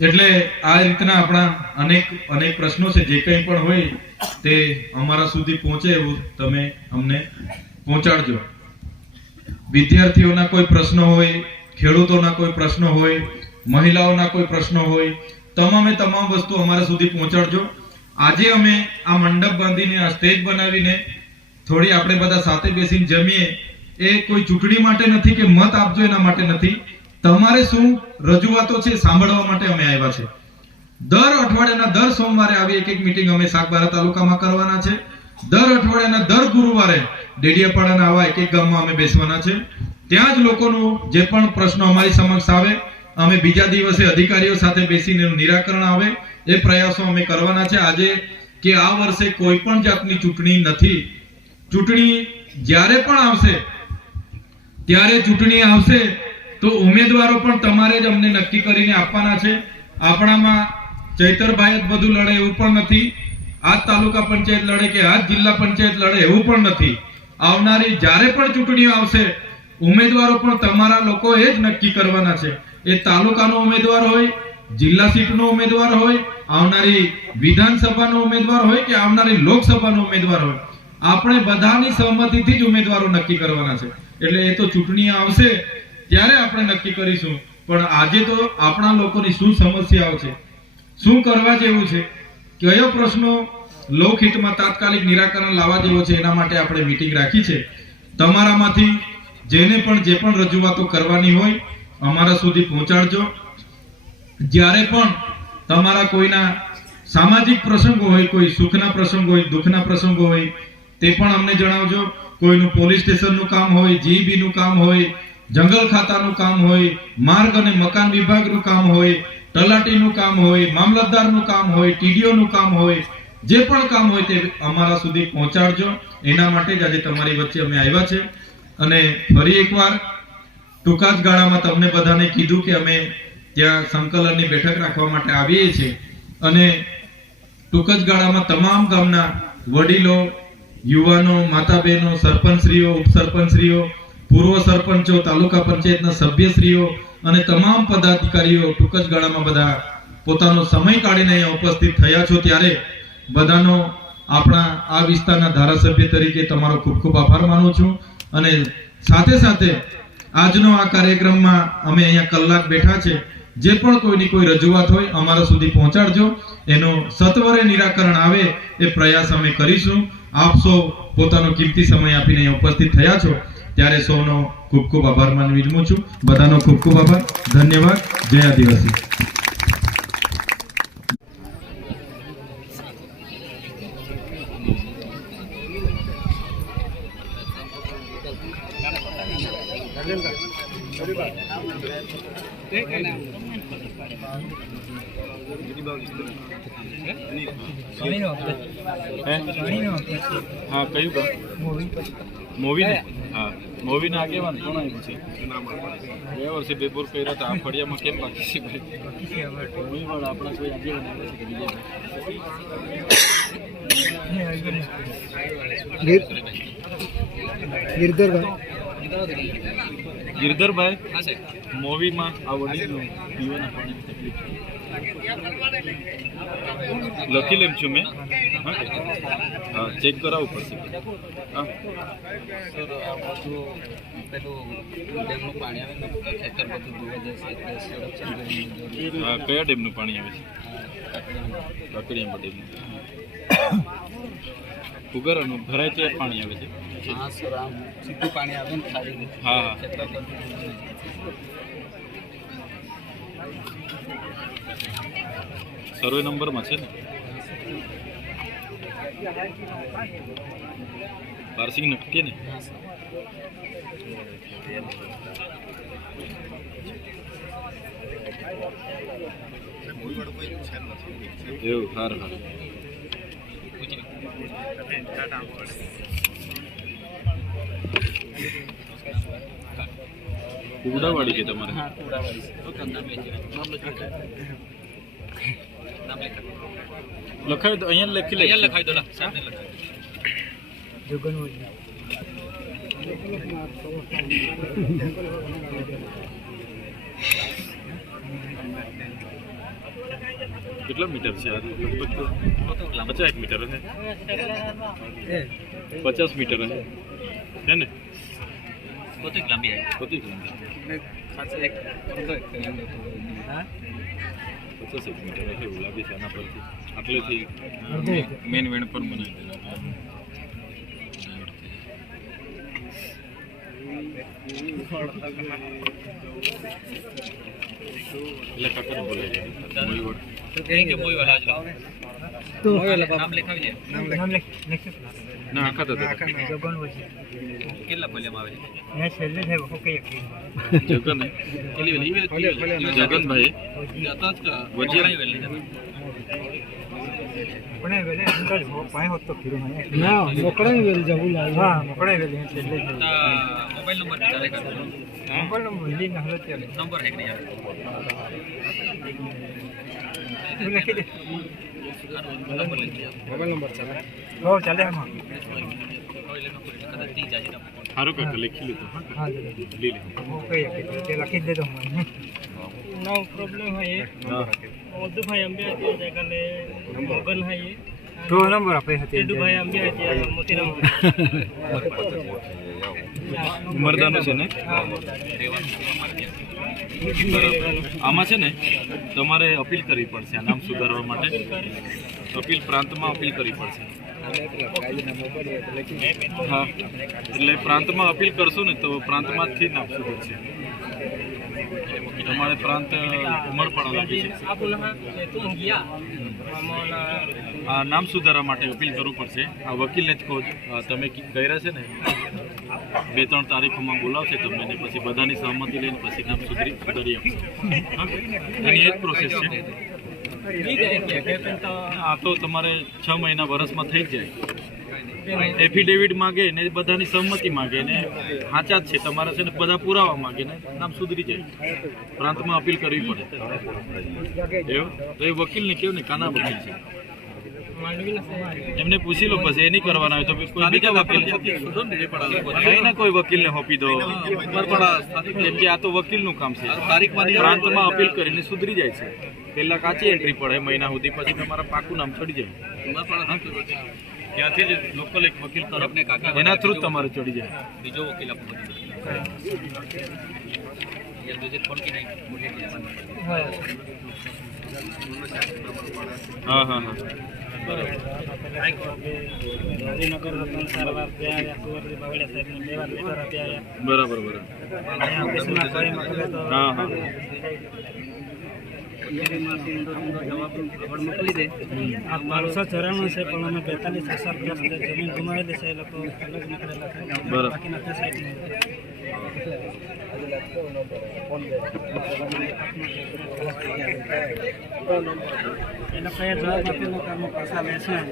એટલે આ રીતના આપણા અનેક અનેક પ્રશ્નો છે. જે કંઈ પણ હોય તે અમારા સુધી પહોંચે એવું તમે અમને પહોંચાડજો. વિદ્યાર્થીઓના કોઈ પ્રશ્નો હોય, ખેડૂતોના કોઈ પ્રશ્નો હોય, મહિલાઓના કોઈ પ્રશ્નો હોય, તમામે તમામ વસ્તુ અમારા સુધી પહોંચાડજો. આજે અમે આ મંડપ બાંધીને, આ સ્ટેજ બનાવીને થોડી આપણે બધા સાથે બેસીને જમીએ, એ કોઈ ચૂંટણી માટે નથી કે મત આપજો એના માટે નથી. તમારે શું રજૂઆતો છે સાંભળવા માટે અમે આવ્યા છે. દર અઠવાડિયાના દર સોમવારે આવી એક એક મીટિંગ અમે સાગબારા તાલુકામાં કરવાના છે. દર અઠવાડિયાના દર ગુરુવારે ડેડિયાપાડાના આવા એક એક ગામમાં અમે બેસવાના છે. ત્યાં જ લોકોનું જે પણ પ્રશ્નો અમારી સમક્ષ આવે, અમે બીજા દિવસે અધિકારીઓ સાથે બેસીને નિરાકરણ આવે, એ પ્રયાસો અમે કરવાના છે. આજે કે આ વર્ષે કોઈ પણ જાતની ચૂંટણી નથી. ચૂંટણી જ્યારે પણ આવશે, ત્યારે ચૂંટણી આવશે તો ઉમેદવારો પણ તમારે જ અમને નક્કી કરીને આપવાના છે. આપણામાં ચૈતરભાઈ જ બધું લડે એવું પણ નથી. આ તાલુકા પંચાયત લડે કે આ જિલ્લા પંચાયત લડે એવું પણ નથી. આવનારી જ્યારે પણ ચૂંટણીઓ આવશે, ઉમેદવારો પણ તમારા લોકો એ જ નક્કી કરવાના છે. એ તાલુકાનો ઉમેદવાર હોય, જિલ્લા સીટનો ઉમેદવાર હોય, આવનારી વિધાનસભાનો ઉમેદવાર હોય કે આવનારી લોકસભાનો ઉમેદવાર હોય, આપણે બધાની સહમતિથી જ ઉમેદવારો નક્કી કરવાના છે. એટલે એ તો ચૂંટણી આવશે ત્યારે આપણે નક્કી કરીશું. પણ આજે તો આપણા લોકોની શું સમસ્યાઓ છે? શું કરવા જેવું છે? કયો પ્રશ્નો લોકહિતમાં તાત્કાલિક નિરાકરણ લાવવા જેવો છે એના માટે આપણે મિટિંગ રાખી છે. તમારામાંથી જેને પણ જે પણ રજૂઆતો કરવાની હોય, અમારા સુધી પહોંચાડજો. જ્યારે પણ તમારા કોઈના સામાજિક પ્રસંગો હોય, કોઈ સુખના પ્રસંગો હોય, દુઃખના પ્રસંગો હોય, તે પણ અમને જણાવજો. કોઈનું પોલીસ સ્ટેશનનું કામ હોય જીબીનું કામ હોય જંગલ ખાતાનું કામ હોય, માર્ગ અને મકાન વિભાગનું કામ હોય, તલાટીનું કામ હોય, મામલતદારનું કામ હોય, ટીડીઓનું કામ હોય, જે પણ કામ હોય તે અમારા સુધી પહોંચાડજો. એના માટે જ આજે તમારી વચ્ચે અમે આવ્યા છે. અને ફરી એકવાર ટૂંકા જ ગાળામાં તમને બધાને કીધું કે અમે ત્યાં સંકલનની બેઠક રાખવા માટે આવીએ છીએ. અને ટૂંક જ ગાળામાં તમામ ગામના વડીલો, યુવાનો માતા બહેનો સરપંચશ્રીઓ, ઉપસરપંચશ્રીઓ પૂર્વ સરપંચો, તાલુકા પંચાયતના સભ્યશ્રીઓ અને તમામ પદાધિકારીઓ ટૂંક જ ગાળામાં બધા પોતાનો સમય કાઢીને અહીંયા ઉપસ્થિત થયા છો ત્યારે બધાનો આપણા આ વિસ્તારના ધારાસભ્ય તરીકે તમારો ખૂબ ખૂબ આભાર માનું છું. અને સાથે સાથે આજનો આ કાર્યક્રમમાં અમે અહીંયા કલાક બેઠા છે. જે પણ કોઈની કોઈ રજૂઆત હોય અમારા સુધી પહોંચાડજો. એનો સત્વરે નિરાકરણ આવે એ પ્રયાસ અમે કરીશું. આપ સૌ પોતાનો કિંમતી સમય આપીને ઉપસ્થિત થયા છો. ત્યારે સૌનો ખૂબ ખૂબ આભાર માનવી જમું છું. બધાનો ખૂબ ખૂબ આભાર. ધન્યવાદ. જય આદિવાસી. હા? કયું મોવી હા. મોવી ના આગેવાન કોણ આવ્યું છે? બે વર્ષે બેબોર કર્યા હતા આ ફળિયામાં કેમ બાકી છે ભાઈ? કોઈ પણ આપણા કોઈ આગેવાન આવે છે કે બીજા ગિરધરભાઈ. મોવીમાં આ વડીલનું પીવાના પાણીની તકલીફ લખી લેમ છું મેં. હા ચેક કરાવવું પડશે. હા. સર આ બધું પેલું ડેમનું પાણી આવે ને ખેતર બધું જશે એટલે હા કયા ડેમનું પાણી આવે છે? કાકડીયા ડેમનું ઉગરનું ભરાય છે પાણી આવે છે? હા સર આમ સીધું પાણી આવે ને ખાલી. હા. ખેતર. સર્વે નંબરમાં છે ને? પાર્સિંગ નક્કી ને હા સર એવું સારું સારું કુવડાવાડી કે તમારે હા લખાવી દો. અહીંયા લખી લે અહીંયા લખાવી દો લા સાહેબને લખાવી કેટલા મીટર છે આ? લગભગ તો પચાસ મીટર હશે પચાસ મીટર હશે છે ને? પોતે લાંબી આવી. પચીસ મીટર ખાસ એક પચાસ એક મીટર હશે ગુલાબી છે આના પરથી આટલેથી મેન વેણ પર બનાવી દેલા એટલે કાકાને બોલાવી દે. મોઈ વડ. તો વાલા આજ લાવો નામ લખાવી લે ના આખા તો હતા. કેટલા ફોલિયામાં આવે છે જગન હે? કેટલી વેલી કેટલી વેલી જગનભાઈ જતા જ કા વજીર. વજીર વેલી જતા તા મોબાઈલ નંબર તારે કાઢો નંબર હે. કે નહીં નંબર લખી આપો હવે લેખો કદાચ તી જાજે ના સારું કાકા લખી લીધું લઈ લે દેતો નો પ્રોબ્લેમ હોય ये મોદુભાઈ છે ને? આમાં છે ને તમારે અપીલ કરવી પડશે આ નામ સુધારવા માટે. અપીલ પ્રાંતમાં અપીલ કરવી પડશે. હા. એટલે પ્રાંતમાં અપીલ કરશો ને તો પ્રાંતમાંથી નામ સુધરશે. તમારે પ્રાંત ઉમરપાડા લાગે છે આ નામ સુધારા માટે અપીલ કરવું પડશે. આ વકીલને જ કહો તમે કર્યા છે ને? બે ત્રણ તારીખોમાં બોલાવશે તમને ને પછી બધાની સહમતી લઈને પછી નામ સુધરી કરી આપશે. એની એક પ્રોસેસ છે. આ તો તમારે છ મહિના વરસમાં થઈ જ જાય. એફિડેવિટ માગે ને બધાની સંમતિ માગે ને હાચા જ છે. તમારા છે ને બધા પુરાવા માગે ને નામ સુધરી જાય. પ્રાંતમાં અપીલ કરવી પડે. તો એ વકીલને કેવું ને? કાના વકીલ છે? એમને પૂછી લો પછી એની કરવાના હોય તો બીજા વકીલ ના કોઈ વકીલને હોપી દો. કેમ આ તો વકીલનું કામ છે. તારીખ પ્રાંતમાં અપીલ કરીને સુધરી જાય છે. પહેલા કાચી એન્ટ્રી પડે મહિના સુધી પછી તમારા પાકું નામ ચડી જાય. ત્યાંથી જ લોકલ એક વકીલ તરફને કાકા એના થ્રુ તમારે ચડી જાય. બીજો વકીલ આપો હા હા હા. બરાબર. બરાબર. હા હા. મોકલી દે. ચોરાણું છે પણ અમે બેતાલીસ હજાર રૂપિયા જમીન ગુમાવી છે એ લોકો અલગ નીકળેલા છે. બરાબર. બાકીના સાઈડ એ લોકોએ જવાબ આપેલો કે અમે પાછા લેશું